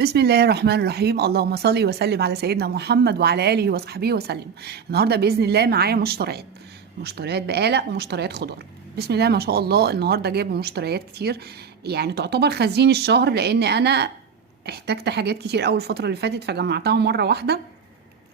بسم الله الرحمن الرحيم. اللهم صل وسلم على سيدنا محمد وعلى اله وصحبه وسلم. النهارده باذن الله معايا مشتريات بقاله ومشتريات خضار. بسم الله ما شاء الله. النهارده جايبه مشتريات كتير، يعني تعتبر خزين الشهر، لان انا احتجت حاجات كتير اول الفتره اللي فاتت فجمعتها مره واحده.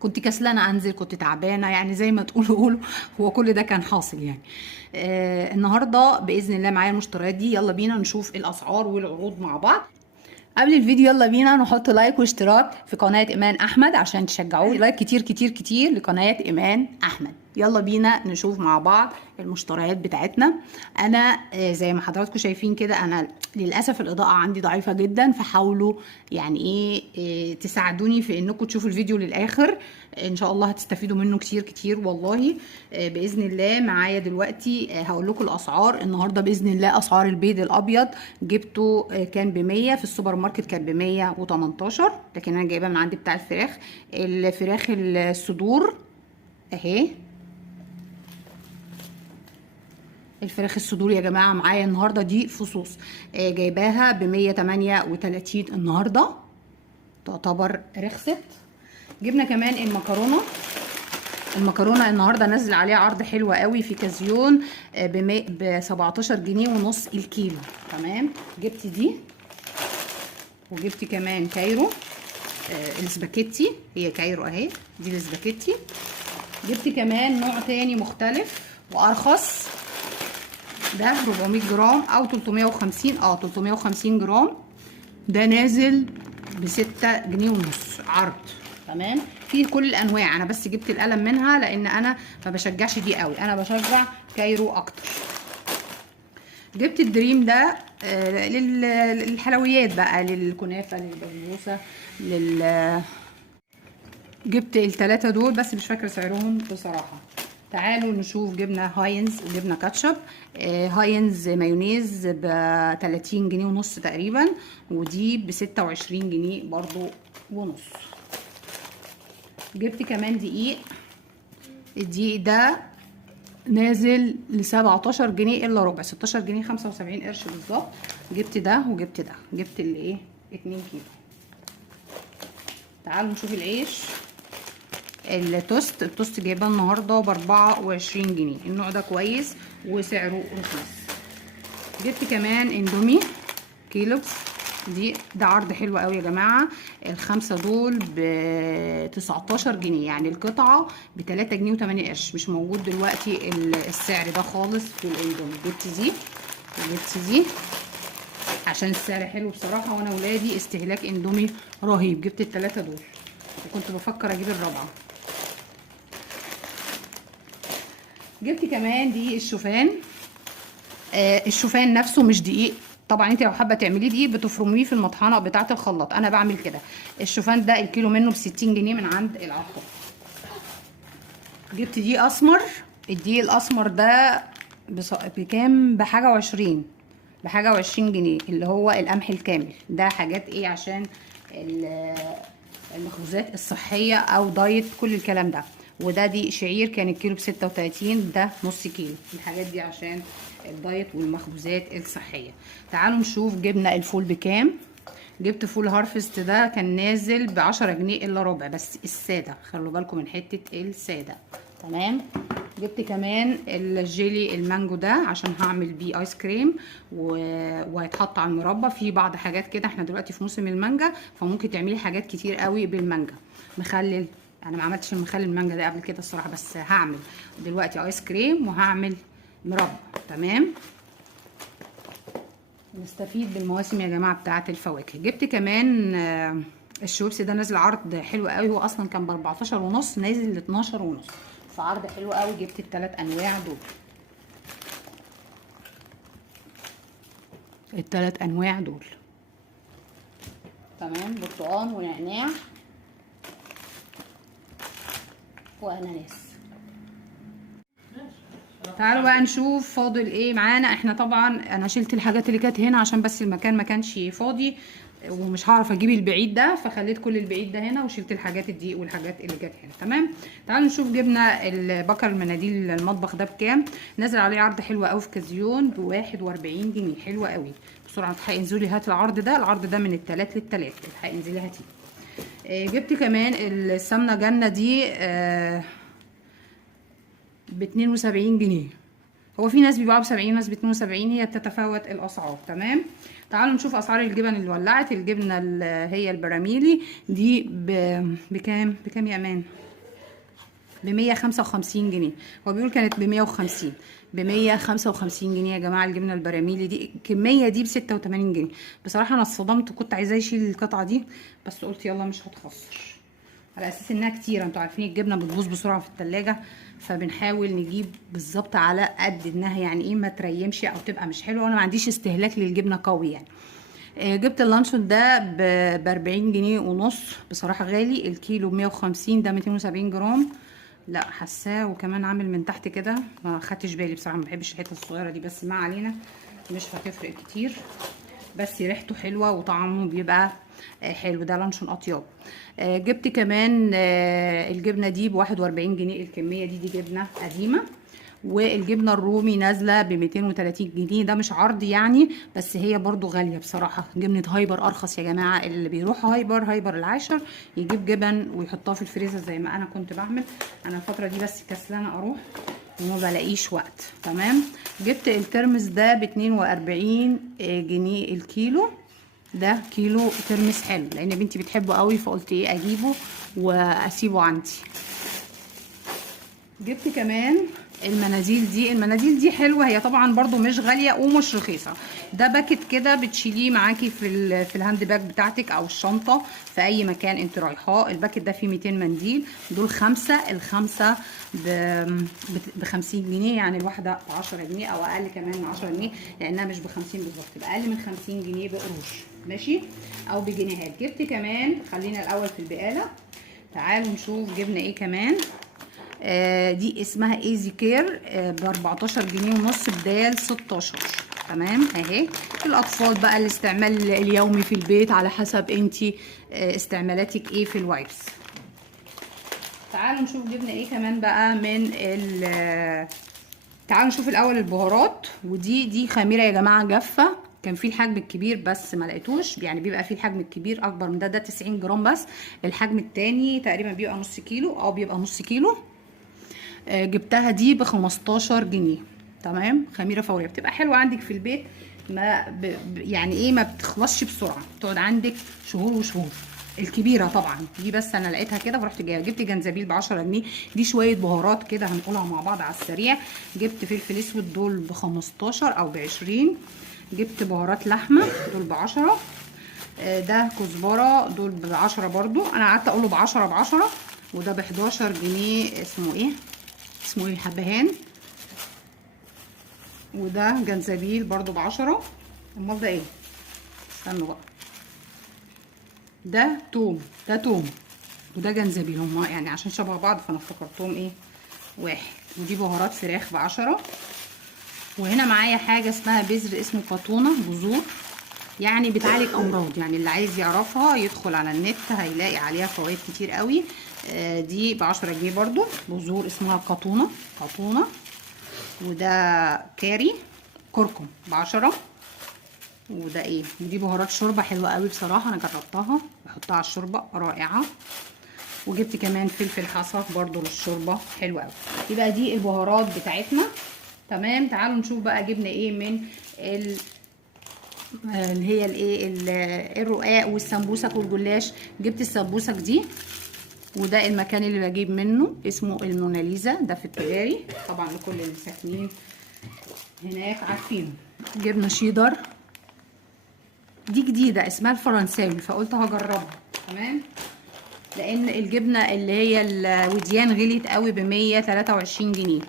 كنت كسلانه انزل، كنت تعبانه، يعني زي ما قولوا هو كل ده كان حاصل يعني. النهارده باذن الله معايا المشتريات دي. يلا بينا نشوف الاسعار والعروض مع بعض. قبل الفيديو يلا بينا نحط لايك واشتراك في قناة إيمان أحمد عشان تشجعوني. لايك كتير كتير كتير لقناة إيمان أحمد. يلا بينا نشوف مع بعض المشتريات بتاعتنا. أنا زي ما حضراتكم شايفين كده، أنا للأسف الإضاءة عندي ضعيفة جدا، فحاولوا يعني تساعدوني في إنكم تشوفوا الفيديو للآخر. إن شاء الله هتستفيدوا منه كتير كتير والله. بإذن الله معايا دلوقتي هقول لكم الأسعار النهاردة. بإذن الله أسعار البيض الأبيض جبته كان ب100 في السوبر ماركت، كان ب118، لكن أنا جايبها من عندي بتاع الفراخ الصدور أهي. الفراخ الصدور يا جماعة معايا النهاردة دي فصوص، جايباها ب138 النهاردة، تعتبر رخصت. جبنا كمان المكرونه النهارده نازل عليها عرض حلو قوي في كازيون ب 17 جنيه ونص الكيلو. تمام، جبت دي وجبت كمان كايرو السباكيتي، هي كايرو اهي، دي السباكيتي. جبت كمان نوع تاني مختلف وارخص، ده 400 جرام او 350 جرام، ده نازل ب6 جنيه ونص عرض. تمام، في كل الانواع. انا بس جبت القلم منها لان انا ما بشجعش دي قوي، انا بشجع كايرو اكتر. جبت الدريم ده للحلويات بقى، للكنافه، للبسبوسه، جبت الثلاثه دول بس مش فاكره سعرهم بصراحه. تعالوا نشوف. جبنا هاينز وجبنا كاتشب. هاينز مايونيز ب 30 جنيه ونص تقريبا، ودي ب 26 جنيه برضو ونص. جبت كمان دقيق. الدقيق ده نازل ل 17 جنيه الا ربع، 16 جنيه 75 قرش بالظبط. جبت ده وجبت ده، جبت الايه 2 كيلو. تعالوا نشوف العيش. التوست جايباه النهارده ب 24 جنيه، النوع ده كويس وسعره رخيص. جبت كمان اندومي كيلوكس، ده عرض حلو قوي يا جماعه. الخمسه دول ب 19 جنيه، يعني القطعه ب 3 جنيه و8 قرش. مش موجود دلوقتي السعر ده خالص في الاندومي. جبت دي وجبت دي عشان السعر حلو بصراحه، وانا ولادي استهلاك اندومي رهيب. جبت الثلاثه دول وكنت بفكر اجيب الرابعه. جبت كمان دقيق الشوفان. الشوفان نفسه مش دقيق طبعا، انت لو حابه تعمليه دقيق بتفرميه في المطحنه بتاعه الخلاط، انا بعمل كده. الشوفان ده الكيلو منه ب 60 جنيه من عند العطار. جبت دقيق اسمر. الدقيق الاسمر ده بكام؟ بحاجه وعشرين جنيه، اللي هو القمح الكامل ده. حاجات ايه؟ عشان المخبوزات الصحيه او دايت كل الكلام ده. وده دي شعير كان الكيلو ب36، ده نص كيلو. الحاجات دي عشان الدايت والمخبوزات الصحيه. تعالوا نشوف جبنا الفول بكام. جبت فول هارفست، ده كان نازل ب10 جنيه الا ربع، بس الساده، خلوا بالكم من حته الساده. تمام. جبت كمان الجيلي المانجو ده عشان هعمل بيه ايس كريم وهيتحط على المربى. في بعض حاجات كده، احنا دلوقتي في موسم المانجا، فممكن تعملي حاجات كتير قوي بالمانجا. مخلل، انا ما عملتش المخلل المانجا ده قبل كده الصراحه، بس هعمل دلوقتي ايس كريم وهعمل مربى. تمام، نستفيد بالمواسم يا جماعه بتاعه الفواكه. جبت كمان الشويبس ده نازل عرض حلو قوي، هو اصلا كان ب 14 ونص، نازل ل 12 ونص، فعرض حلو قوي. جبت الثلاث انواع دول، تمام. برتقان ونعناع واناناس. تعالوا بقى نشوف فاضل ايه معانا. احنا طبعا انا شلت الحاجات اللي كانت هنا عشان بس المكان ما كانش فاضي ومش هعرف اجيب البعيد ده، فخليت كل البعيد ده هنا وشلت الحاجات الدقيق والحاجات اللي جت هنا. تمام. تعالوا نشوف. جبنا البكر المناديل المطبخ ده بكام. نازل عليه عرض حلو قوي في كازيون ب 41 جنيه، حلو قوي بسرعه الحقي انزلي هاتي العرض ده، العرض ده من التلات للتلات، الحقي انزلي هاتيه. جبت كمان السمنه جنه دي ب 72 جنيه. هو في ناس بيبيعوها ب70 ناس ب 72، هي بتتفاوت الاسعار. تمام. تعالوا نشوف اسعار الجبن اللي ولعت. الجبنه اللي هي البراميلي دي بكام يا امان؟ ب 155 جنيه. هو بيقول كانت ب 150. ب 155 جنيه يا جماعه الجبنه البراميلي دي. الكميه دي ب 86 جنيه. بصراحه انا اتصدمت وكنت عايزاه يشيل القطعه دي، بس قلت يلا مش هتخسر، على اساس انها كتير. انتوا عارفين الجبنه بتبوظ بسرعه في التلاجة، فبنحاول نجيب بالظبط على قد انها يعني ايه ما تريمش او تبقى مش حلوه، وانا ما عنديش استهلاك للجبنه قوي يعني. جبت اللانشون ده ب 40 جنيه ونص. بصراحه غالي. الكيلو ب 150، ده 270 جرام. لا حاساه، وكمان عامل من تحت كده ما خدتش بالي بصراحه، ما بحبش الحته الصغيره دي، بس ما علينا مش هتفرق كتير، بس ريحته حلوه وطعمه بيبقى حلو. ده لانشون اطياب. جبت كمان الجبنه دي ب 41 جنيه الكميه دي جبنه قديمه. والجبنه الرومي نازله ب 230 جنيه. ده مش عرض يعني، بس هي برضو غاليه بصراحه. جبنه هايبر ارخص يا جماعه. اللي بيروح هايبر العاشر يجيب جبن ويحطها في الفريزر زي ما انا كنت بعمل. انا الفتره دي بس كسلانه اروح وما بلاقيش وقت. تمام. جبت الترمس ده ب 42 جنيه الكيلو. ده كيلو ترمس حلو، لان بنتي بتحبه قوي، فقلت ايه اجيبه واسيبه عندي. جبت كمان المناديل دي حلوه، هي طبعا برضو مش غاليه ومش رخيصه. ده باكت كده بتشيليه معاكي في الهاند باج بتاعتك او الشنطه في اي مكان انت رايحاه. الباكت ده فيه 200 منديل، دول الخمسه ب 50 جنيه، يعني الواحده ب 10 جنيه او اقل كمان من 10 جنيه، لانها مش ب 50 بالظبط، تبقى اقل من 50 جنيه بقروش ماشي، او بجنيهات. جبت كمان، خلينا الاول في البقاله. تعالوا نشوف جبنا ايه كمان. دي اسمها ايزي كير ب 14 جنيه ونص بدال 16. تمام اهي. الاطفال بقى الاستعمال اليومي في البيت على حسب انتي استعمالاتك ايه في الوايبس. تعالوا نشوف جبنا ايه كمان بقى من تعالوا نشوف الاول البهارات. ودي خميره يا جماعه جافه. كان في الحجم الكبير بس ما لقيتوش، يعني بيبقى في الحجم الكبير اكبر من ده 90 جرام بس. الحجم التاني تقريبا بيبقى نص كيلو او بيبقى نص كيلو. جبتها دي ب 15 جنيه. تمام. خميره فوريه بتبقى حلوه عندك في البيت، ما يعني ايه ما بتخلصش بسرعه، بتقعد عندك شهور وشهور. الكبيره طبعا دي، بس انا لقيتها كده فرحت جايه. جبت جنزبيل ب 10 جنيه. دي شويه بهارات كده هنقولها مع بعض على السريع. جبت فلفل اسود دول ب 15 او ب 20. جبت بهارات لحمه دول ب 10. ده كزبره دول ب 10 برضو. انا قعدت اقوله ب 10 وده ب 11 جنيه. اسمه ايه الحبهان. وده جنزبيل برضو ب10. امال ده ايه؟ استنوا بقى. ده توم وده جنزبيل، هما يعني عشان شبه بعض فانا افتكرتهم ايه واحد. ودي بهارات فراخ ب10. وهنا معايا حاجه اسمها بذر اسمه قطونه، بذور يعني بتعالج امراض، يعني اللي عايز يعرفها يدخل على النت هيلاقي عليها فوائد كتير قوي. دي ب10 جنيه برضو. بذور اسمها قطونه. وده كركم ب10. وده ايه؟ ودي بهارات شوربه حلوه قوي بصراحه، انا جربتها بحطها على الشوربه رائعه. وجبت كمان فلفل حصى برضو للشوربه حلوه قوي. يبقى دي البهارات بتاعتنا. تمام. تعالوا نشوف بقى جبنا ايه من اللي هي الايه الرقاق والسمبوسك والجلاش. جبت السمبوسك دي، وده المكان اللي بجيب منه اسمه الموناليزا، ده في التجاري طبعا لكل اللي ساكنين هناك عارفينه. جبنه شيدر دي جديده اسمها الفرنساوي، فقلت هجربها. تمام. لان الجبنه اللي هي الوديان غليت قوي ب 123 جنيه.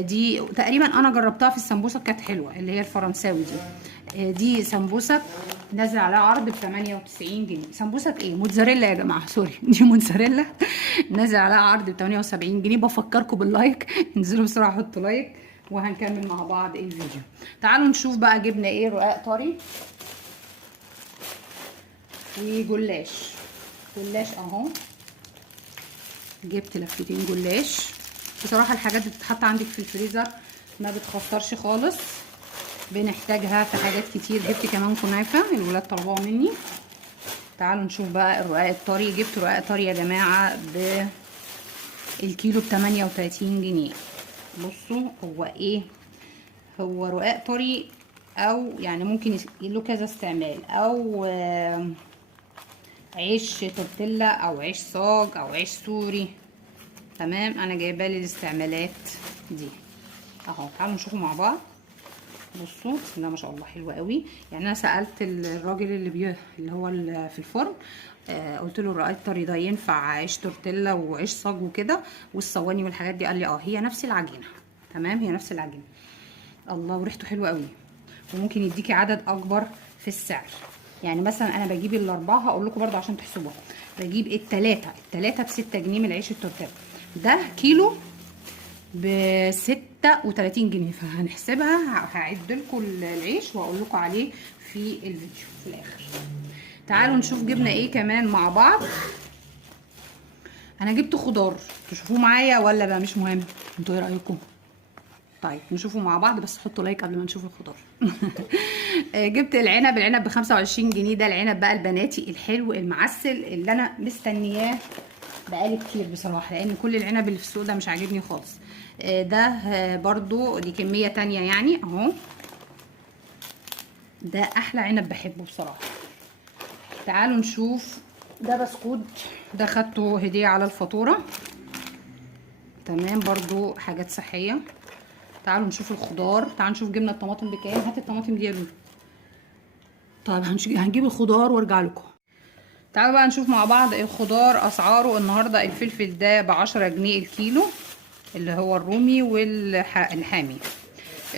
دي تقريبا انا جربتها في السمبوسه كانت حلوه، اللي هي الفرنساوي دي. دي سمبوسك نازل عليها عرض ب 98 جنيه. سمبوسك ايه؟ موتزاريلا يا جماعه، سوري دي موتزاريلا نازل عليها عرض ب 78 جنيه. بفكركم باللايك، انزلوا بسرعه حطوا لايك وهنكمل مع بعض الفيديو. تعالوا نشوف بقى جبنا ايه. رقاق طري وجلاش اهو. جبت لفتين جلاش. بصراحه الحاجات دي بتتحط عندك في الفريزر ما بتخسرش خالص. بنحتاجها في حاجات كتير. جبت كمان كنافه الولاد طلبوها مني. تعالوا نشوف بقى الرقاق الطري. جبت رقاق طري يا جماعه بالكيلو ب38 جنيه. بصوا هو ايه، هو رقاق طري او يعني ممكن له كذا استعمال، او عيش تورتيلا او عيش صاج او عيش سوري. تمام، انا جايبه لي الاستعمالات دي اهو. تعالوا نشوفه مع بعض. بصوا بسم الله ما شاء الله حلو قوي. يعني انا سالت الراجل اللي هو في الفرن، قلت له الرقاق الطري ده ينفع عيش تورتيلا وعيش صاج وكده والصواني والحاجات دي؟ قال لي اه هي نفس العجينه. تمام، هي نفس العجينه. الله، وريحته حلوه قوي، وممكن يديكي عدد اكبر في السعر. يعني مثلا انا بجيب الاربعه، هقول لكم برده عشان تحسبوها. بجيب التلاته ب6 جنيه من العيش التورتيلا. ده كيلو ب36 جنيه. فهنحسبها، هعد لكم العيش واقول لكم عليه في الفيديو في الاخر. تعالوا نشوف جبنا ايه كمان مع بعض. انا جبت خضار، تشوفوه معايا ولا بقى مش مهم؟ انتوا ايه رايكم؟ طيب نشوفه مع بعض، بس حطوا لايك قبل ما نشوف الخضار. جبت العنب ب25 جنيه. ده العنب بقى البناتي الحلو المعسل اللي انا مستنياه بقالي كتير بصراحه، لان كل العنب اللي في السوق ده مش عاجبني خالص. ده برضو دي كميه تانية يعني اهو. ده احلى عنب بحبه بصراحه. تعالوا نشوف ده بسكوت، ده خدته هديه على الفاتوره. تمام، برضو حاجات صحيه. تعالوا نشوف الخضار. تعالوا نشوف جبنا الطماطم بكام. هات الطماطم دي يا لولو. طيب هنجيب الخضار وارجع لكم. تعالوا بقى نشوف مع بعض الخضار اسعاره النهارده. الفلفل ده ب10 جنيه الكيلو اللي هو الرومي والحامي.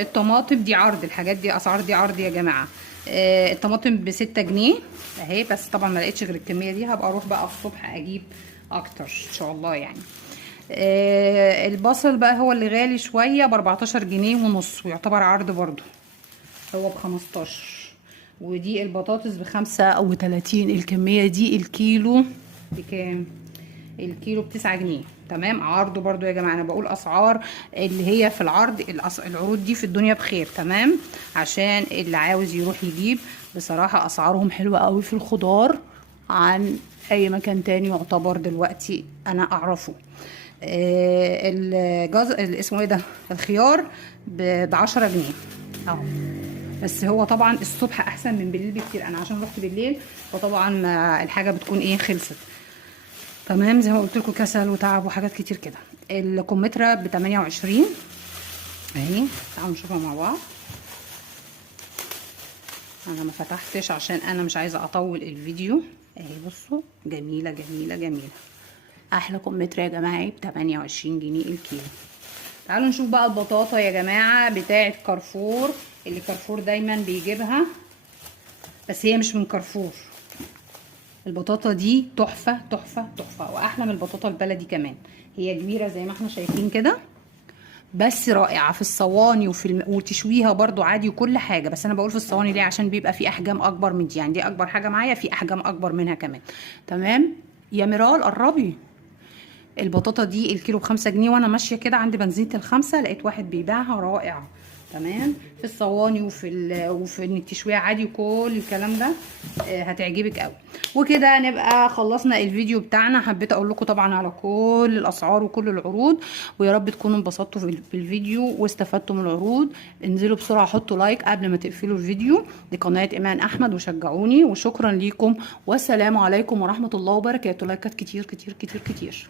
الطماطم دي عرض، الحاجات دي اسعار دي عرض يا جماعه. الطماطم ب6 جنيه اهي، بس طبعا ما لقيتش غير الكميه دي. هبقى اروح بقى الصبح اجيب اكتر ان شاء الله يعني. البصل بقى هو اللي غالي شويه ب14 جنيه ونص، ويعتبر عرض برضو. هو ب15. ودي البطاطس ب35 الكميه دي. الكيلو بكام؟ الكيلو ب9 جنيه. تمام، عرض برضو يا جماعه. انا بقول اسعار اللي هي في العرض. العروض دي في الدنيا بخير. تمام، عشان اللي عاوز يروح يجيب. بصراحه اسعارهم حلوه قوي في الخضار عن اي مكان تاني يعتبر دلوقتي انا اعرفه. اسمه ايه ده، الخيار ب10 جنيه اهو. بس هو طبعا الصبح احسن من بالليل بكتير. انا عشان رحت بالليل فطبعا الحاجه بتكون ايه، خلصت. تمام، زي ما قلت لكم كسل وتعب وحاجات كتير كده. الكمثرى ب28 اهي. تعالوا نشوفها مع بعض. انا ما فتحتش عشان انا مش عايزه اطول الفيديو اهي. بصوا جميله جميله جميله. احلى كمثرى يا جماعه ب28 جنيه الكيلو. تعالوا نشوف بقى البطاطا يا جماعه بتاعه كارفور، اللي كارفور دايما بيجيبها، بس هي مش من كارفور. البطاطا دي تحفه تحفه تحفه، واحلى من البطاطا البلدي كمان. هي كبيره زي ما احنا شايفين كده، بس رائعه في الصواني وتشويها برضو عادي وكل حاجه. بس انا بقول في الصواني ليه؟ عشان بيبقى في احجام اكبر من دي. يعني دي اكبر حاجه معايا، في احجام اكبر منها كمان. تمام يا ميرال قربي. البطاطا دي الكيلو ب5 جنيه، وانا ماشيه كده عند بنزينه الخمسه لقيت واحد بيبيعها رائعه. تمام، في الصواني وفي انك تشويها عادي وكل الكلام ده. هتعجبك قوي. وكده نبقى خلصنا الفيديو بتاعنا. حبيت اقول لكم طبعا على كل الاسعار وكل العروض، ويا رب تكونوا انبسطتوا في الفيديو واستفدتوا من العروض. انزلوا بسرعه حطوا لايك قبل ما تقفلوا الفيديو لقناه ايمان احمد وشجعوني، وشكرا ليكم والسلام عليكم ورحمه الله وبركاته. لايكات كتير كتير كتير كتير.